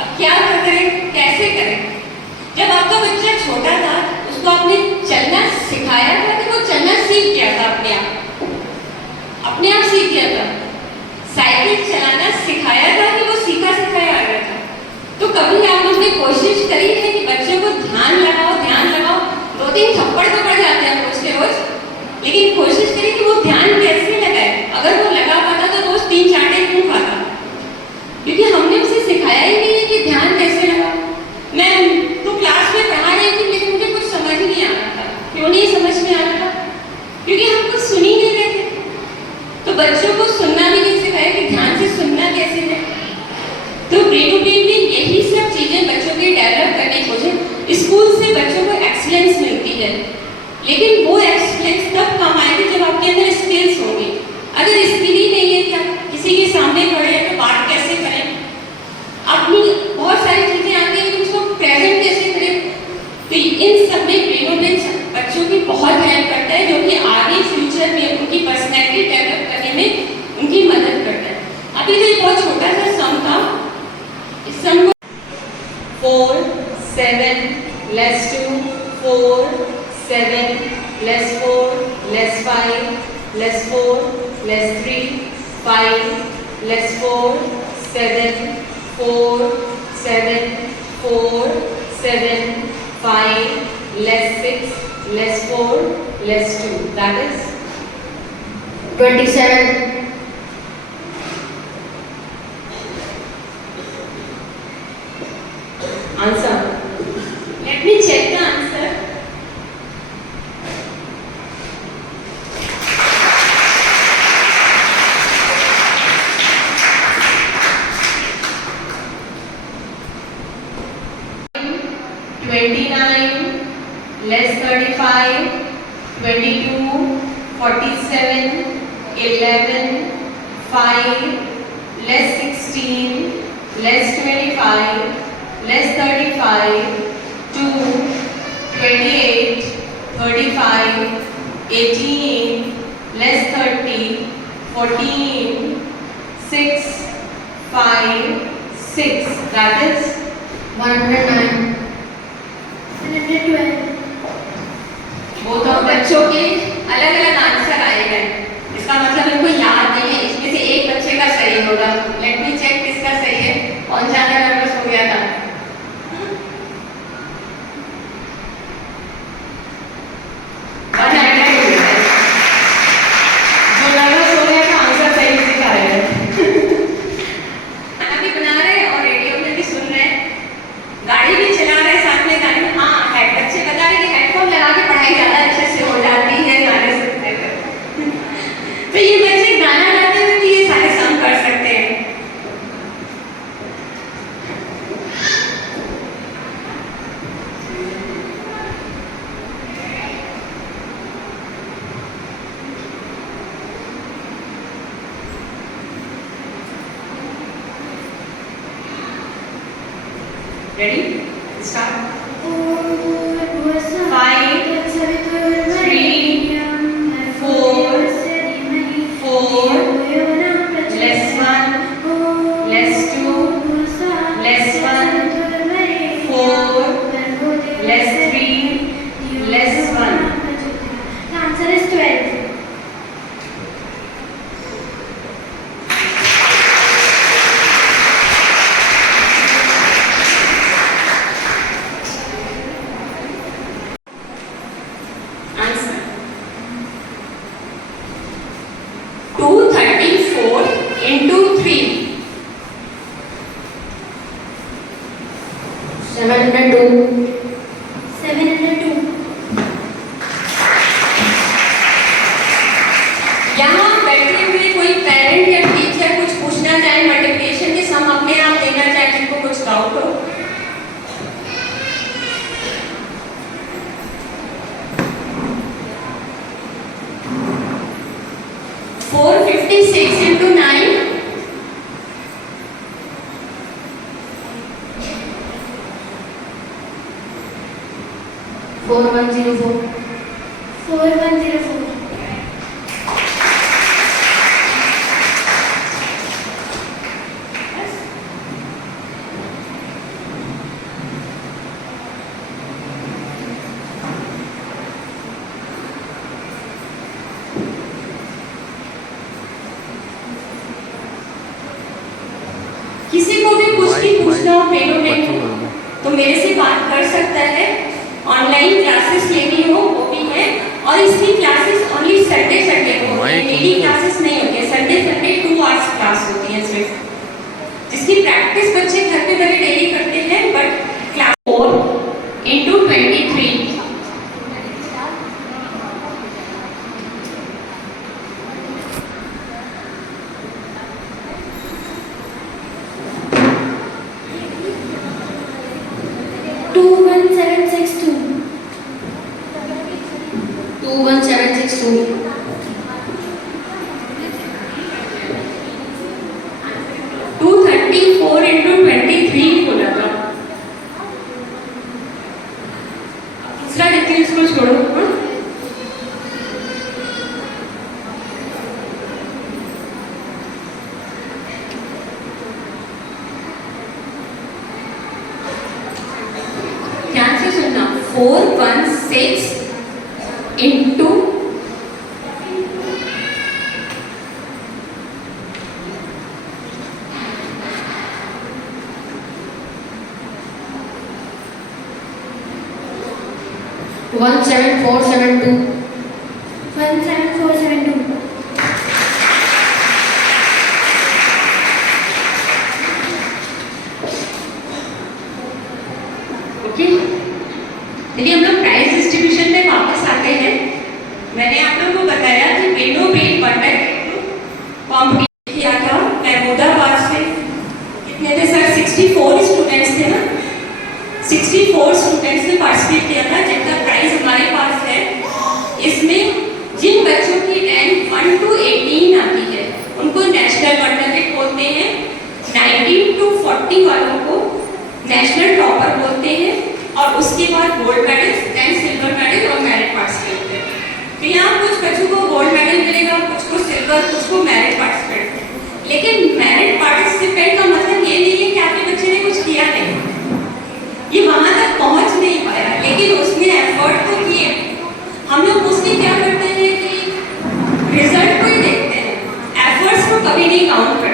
अब क्या करें, कैसे करें? जब आपका बच्चा छोटा था उसको आपने चलना सिखाया था कि वो चलना सीख गया था, अपने आप सीख गया था। साइकिल चलाना सिखाया था कि वो सीखा सिखाया आ गया था। तो कभी आप लोगों ने कोशिश करी है कि बच्चों को ध्यान लगाओ? 2-3 थप्पड़ तो पड़ जाते हैं रोज के रोज, लेकिन कोशिश करिए कि वो ध्यान कैसे लगाए। अगर वो लगा पाता तो रोज 3 चांटे क्यों खाता? क्योंकि हमने उसे सिखाया ही नहीं है कि ध्यान कैसे लगाओ। मैं तो क्लास में पढ़ा रही थी लेकिन मुझे कुछ समझ ही नहीं आ रहा था। क्यों नहीं समझ में आ रहा था? क्योंकि हम कुछ सुन ही नहीं रहे थे। तो बच्चों को सुनना भी नहीं सिखाया कि ध्यान से सुनना कैसे है। तो ब्रेन टू ब्रेन में यही सब चीजें बच्चों के डेवलप करने की कोशिश। स्कूल से बच्चों को एक्सीलेंस मिलती है, लेकिन वो एक्सीलेंस तब काम आएगी जब आपके अंदर स्किल्स होंगी। अगर स्किल ही नहीं है कि आप किसी के सामने खड़े हैं तो बात कैसे करें? अपनी बहुत सारी चीजें आती हैं, उसको प्रेजेंट कैसे करें? तो इन सब में ब्रेन टू ब्रेन बच्चों की बहुत हेल्प करता है, जो कि आगे फ्यूचर में उनकी पर्सनैलिटी डेवलप करने में उनकी मदद करता है। अभी तो ये बहुत छोटा सा सम था, इस सम को 4 7 less 2 4 7 less 4 less 5 less 4 less 3 5 less 4 7 4 7 4 7 5 less 6 less 4 less 2, that is 27. Answer. Let me check the answer. Less 35, 22, 47, 11, 5, less 16, less 25, less 35, 2, 28, 35, 18, less 30, 14, 6, 5, 6, that is 109. 112. वो तो बच्चों के अलग अलग आंसर आए हैं, इसका मतलब इनको याद नहीं है। इसमें से एक बच्चे का सही होगा। लेट मी चेक किसका सही है। कौन ज्यादा नर्वस हो गया था? जो नर्वस हो गया था आंसर सही उसी का आएगा। खाना भी बना रहे हैं और रेडियो में भी सुन रहे हैं, गाड़ी भी चला रहे हैं साथ में गाड़ी। हाँ, बच्चे बता रहे कि हेडफोन लगा के पढ़ाई ज्यादा अच्छे से हो जाती है गाने सुनते हुए। तो ये बच्चे गाना गाते हुए भी ये सारे सम कर सकते हैं। रेडी? स्टार्ट। 5 3 4 4 less 1 less 2 less 1 4 less 3 less 1. The answer is 12. Answer 234 into 3. 702. 702. यहाँ बैठे हुए कोई पेरेंट या टीचर कुछ पूछना चाहे, मल्टीप्लिकेशन के सम अपने आप देना चाहे, जिनको कुछ डाउट हो? फोर 56 into 9. 4104. 4104. किसी को भी कुछ भी पूछना हो पेनो में तो मेरे से बात कर सकता है। ऑनलाइन क्लासेस लेनी हो वो भी है, और इसकी क्लासेस ओनली संडे संडे को होती है, डेली क्लासेस नहीं होती है। संडे संडे 2 आवर्स क्लास होती है सिर्फ, जिसकी प्रैक्टिस बच्चे घर पे भले डेली करते हैं, बट क्लास 4 into 23 21762. 21762. 234 into 23 बोला था। दूसरा देखते हैं, इसको छोड़ो। हाँ? ध्यान से सुनना। 416 into 17472. 17472. ओके, चलिए हम लोग प्राइज डिस्ट्रीब्यूशन में वापस आते हैं। मैंने आप लोगों को बताया कि पेनो बेल बंडल कॉम्पिटिशन किया था महमूदाबाद से। कितने थे सर? 64 स्टूडेंट्स थे ना, 64 स्टूडेंट्स ने पार्टिसिपेट किया था, जिनका प्राइज हमारे पास है। इसमें जिन बच्चों की रैंक 1 to 18 आती है उनको नेशनल बंडल बोलते हैं, 19 to 40 वालों को नेशनल टॉपर बोलते हैं, और उसके बाद gold medal, then silver medal और मेरिट पार्टिसिपेंट हैं। तो यहाँ कुछ बच्चों को गोल्ड मेडल मिलेगा, कुछ को सिल्वर, कुछ को मेरिट पार्टिसिपेंट। लेकिन मेरिट पार्टिसिपेंट का मतलब ये नहीं है कि आपके बच्चे ने कुछ किया नहीं, ये वहां तक पहुंच नहीं पाया, लेकिन उसने एफर्ट तो किए। हम लोग उसके क्या करते हैं कि रिजल्ट को ही देखते हैं, एफर्ट्स को कभी नहीं काउंट करते।